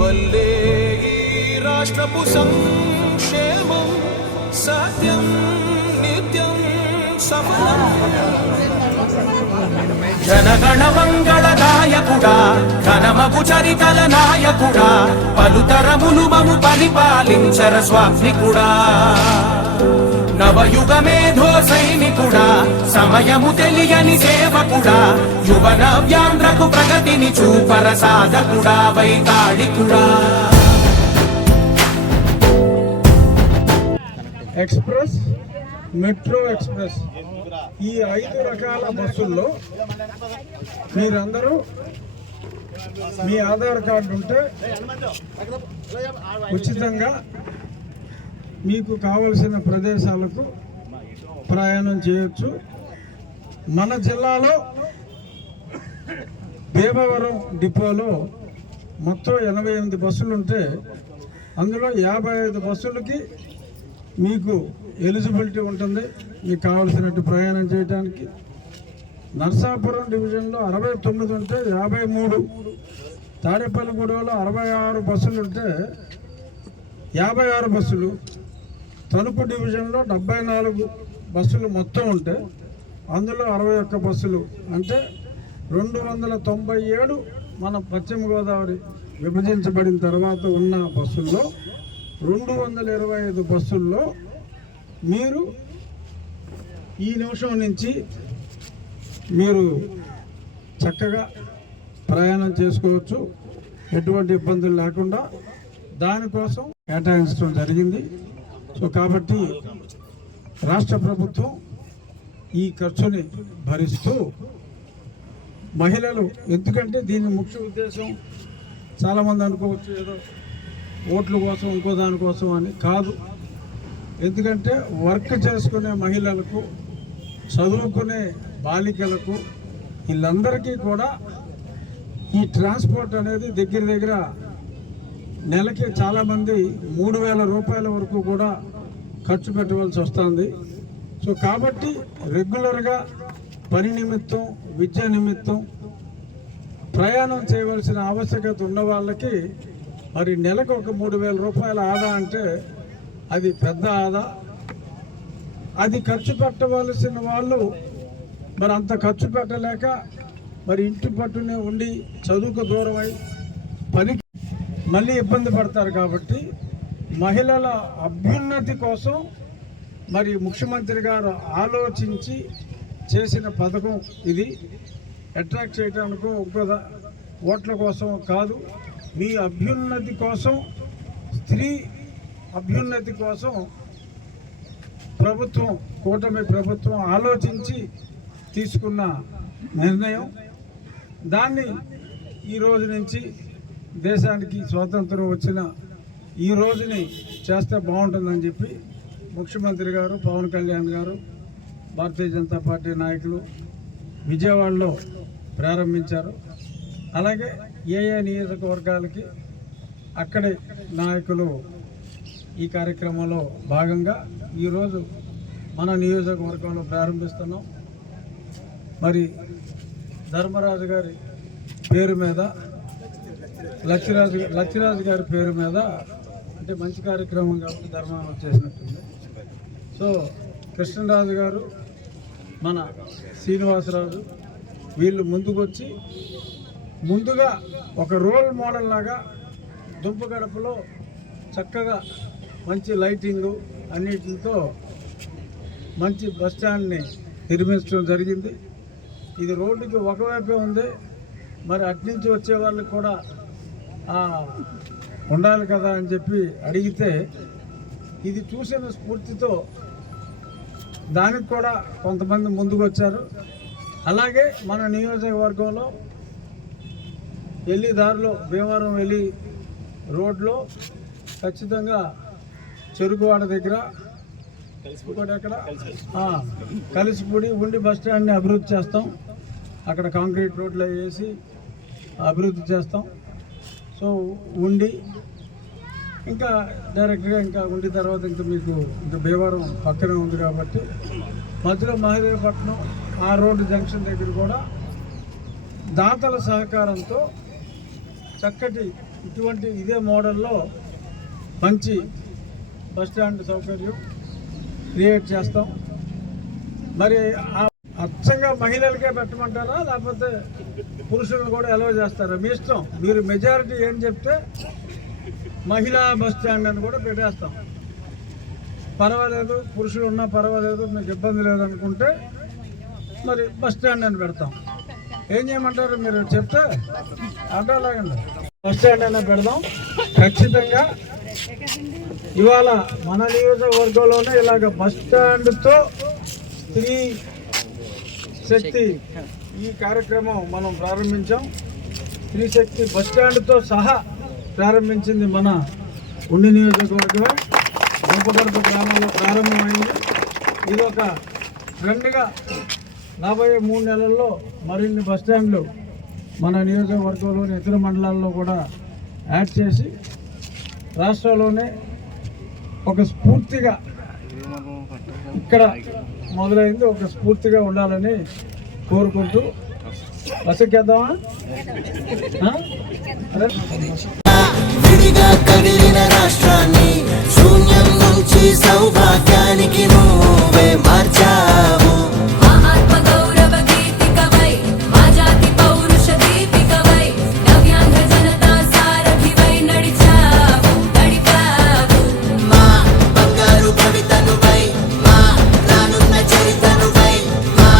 వల్లే ఈ రాష్ట్రపు సంక్షేమం సత్యం నిత్యం సఫలం. జనగణ మంగళదాయకుడా ఘనమగు చరితల నాయకుడా పలుతరములు మము పరిపాలించర స్వామికుడా. నవయుగ మేధో సైనికుడా సమయము తెలియని సేవకుడా యువన వ్యాంధ్రకు ప్రగతిని చూపర సాధకుడా వైతాళికుడా. ఎక్స్ప్రెస్, మెట్రో ఎక్స్ప్రెస్ ఈ 5 రకాల బస్సుల్లో మీరందరూ మీ ఆధార్ కార్డు ఉంటే ఉచితంగా మీకు కావలసిన ప్రదేశాలకు ప్రయాణం చేయొచ్చు. మన జిల్లాలో భీమవరం డిపోలో మొత్తం 88 బస్సులు ఉంటే అందులో 55 బస్సులకి మీకు ఎలిజిబిలిటీ ఉంటుంది మీకు కావలసినట్టు ప్రయాణం చేయడానికి. నర్సాపురం డివిజన్లో 69 ఉంటే 53, తాడేపల్లిగూడలో 66 బస్సులు ఉంటే 56 బస్సులు, తణుకు డివిజన్లో 74 బస్సులు మొత్తం ఉంటే అందులో 61 బస్సులు అంటే 297 మన పశ్చిమ గోదావరి విభజించబడిన తర్వాత ఉన్న బస్సుల్లో 225 బస్సుల్లో మీరు ఈ నిమిషం నుంచి మీరు చక్కగా ప్రయాణం చేసుకోవచ్చు ఎటువంటి ఇబ్బందులు లేకుండా. దానికోసం కేటాయించడం జరిగింది. సో కాబట్టి రాష్ట్ర ప్రభుత్వం ఈ ఖర్చుని భరిస్తూ మహిళలు, ఎందుకంటే దీని ముఖ్య ఉద్దేశం చాలామంది అనుకోవచ్చు ఏదో ఓట్ల కోసం ఇంకో దానికోసం అని కాదు. ఎందుకంటే వర్క్ చేసుకునే మహిళలకు, చదువుకునే బాలికలకు వీళ్ళందరికీ కూడా ఈ ట్రాన్స్పోర్ట్ అనేది దగ్గర నెలకి చాలామంది 3,000 రూపాయల వరకు కూడా ఖర్చు పెట్టవలసి వస్తుంది. సో కాబట్టి రెగ్యులర్గా పని నిమిత్తం, విద్య నిమిత్తం ప్రయాణం చేయవలసిన ఆవశ్యకత ఉన్న వాళ్ళకి మరి నెలకు ఒక 3,000 రూపాయల ఆదా అంటే అది పెద్ద ఆదా. అది ఖర్చు పెట్టవలసిన వాళ్ళు మరి అంత ఖర్చు పెట్టలేక మరి ఇంటి పట్టునే ఉండి చదువుకు దూరమై పనికి మళ్ళీ ఇబ్బంది పడతారు. కాబట్టి మహిళల అభ్యున్నతి కోసం మరి ముఖ్యమంత్రి గారు ఆలోచించి చేసిన పథకం ఇది. అట్రాక్ట్ చేయడానికో ఇంకో ఓట్ల కోసం కాదు, మీ అభ్యున్నతి కోసం, స్త్రీ అభ్యున్నతి కోసం ప్రభుత్వం, కూటమి ప్రభుత్వం ఆలోచించి తీసుకున్న నిర్ణయం. దాన్ని ఈ రోజు నుంచి దేశానికి స్వాతంత్రం వచ్చిన ఈ రోజుని చేస్తే బాగుంటుందని చెప్పి ముఖ్యమంత్రి గారు, పవన్ కళ్యాణ్ గారు, భారతీయ జనతా పార్టీ నాయకులు విజయవాడలో ప్రారంభించారు. అలాగే ఏ నియోజకవర్గాలకి అక్కడే నాయకులు ఈ కార్యక్రమంలో భాగంగా ఈరోజు మన నియోజకవర్గంలో ప్రారంభిస్తున్నాం. మరి ధర్మరాజు గారి పేరు మీద, లక్ష్మీరాజు గారి పేరు మీద, అంటే మంచి కార్యక్రమం కాబట్టి ధర్మం చేసినట్టుంది. సో కృష్ణరాజు గారు, మన శ్రీనివాసరాజు వీళ్ళు ముందుకొచ్చి ముందుగా ఒక రోల్ మోడల్ లాగా దుంపగడపలో చక్కగా మంచి లైటింగు అన్నిటితో మంచి బస్టాండ్ని నిర్మించడం జరిగింది. ఇది రోడ్డుకి ఒకవైపే ఉంది, మరి అట్నుంచి వచ్చే వాళ్ళకి కూడా ఉండాలి కదా అని చెప్పి అడిగితే ఇది చూసిన స్ఫూర్తితో దానికి కూడా కొంతమంది ముందుకు వచ్చారు. అలాగే మన నియోజకవర్గంలో వెళ్ళి దారిలో భీమవరం వెళ్ళి రోడ్లో ఖచ్చితంగా చెరుకువాడ దగ్గర ఇంకోటి ఎక్కడ కలిసిపూడి ఉండి బస్ స్టాండ్ని అభివృద్ధి చేస్తాం. అక్కడ కాంక్రీట్ రోడ్లు వేసి అభివృద్ధి చేస్తాం. సో ఉండి ఇంకా డైరెక్ట్గా ఇంకా ఉండి తర్వాత ఇంకా భీమవరం పక్కనే ఉంది కాబట్టి మధ్యలో మహదేవపట్నం ఆ రోడ్డు జంక్షన్ దగ్గర కూడా దాతల సహకారంతో చక్కటి ఇటువంటి ఇదే మోడల్లో మంచి బస్ స్టాండ్ సౌకర్యం క్రియేట్ చేస్తాం. మరి అచ్చంగా మహిళలకే పెట్టమంటారా లేకపోతే పురుషులను కూడా అలౌ చేస్తారా? మీ ఇష్టం. మీరు మెజారిటీ ఏం చెప్తే మహిళా బస్ స్టాండ్ అని కూడా పెట్టేస్తాం. పర్వాలేదు, పురుషులు ఉన్నా పర్వాలేదు, మీకు ఇబ్బంది లేదనుకుంటే మరి బస్ స్టాండ్ అని పెడతాం. ఏం చేయమంటారు మీరు చెప్తే అడ్డాలాగండి. బస్ స్టాండ్ అయినా పెడదాం ఖచ్చితంగా. ఇవాళ మన నియోజకవర్గంలోనే ఇలాగ బస్ స్టాండ్తో స్త్రీ శక్తి ఈ కార్యక్రమం మనం ప్రారంభించాం. స్త్రీ శక్తి బస్ స్టాండ్తో సహా ప్రారంభించింది మన ఉండి నియోజకవర్గమే. గొప్పగడప గ్రామంలో ప్రారంభమైంది. ఇది ఒక ట్రెండ్గా రాబోయే 3 నెలల్లో మరిన్ని బస్ స్టాండ్లు మన నియోజకవర్గంలోని ఇతర మండలాల్లో కూడా యాడ్ చేసి రాష్ట్రంలోనే ఒక స్ఫూర్తిగా ఇక్కడ మొదలైంది, ఒక స్ఫూర్తిగా ఉండాలని కోరుకుంటూ బసెక్కేద్దామా? విడిగా కదిలిన రాష్ట్రాన్ని శూన్యం నుంచి సౌభాగ్యానికి నువ్వే మార్చావు. మా ఆత్మ గౌరవ గీతికవై, మా జాతి పౌరుష దీపికవై, నవ్యాంధ్ర జనతా సారథివై నడిచావు. మా బంగారు భవితనువై, మా రానున్న చరితనువై, మా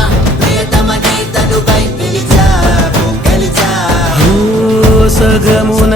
ప్రియతమ గీతనువై పిలిచావు, గెలిచావు. సగమున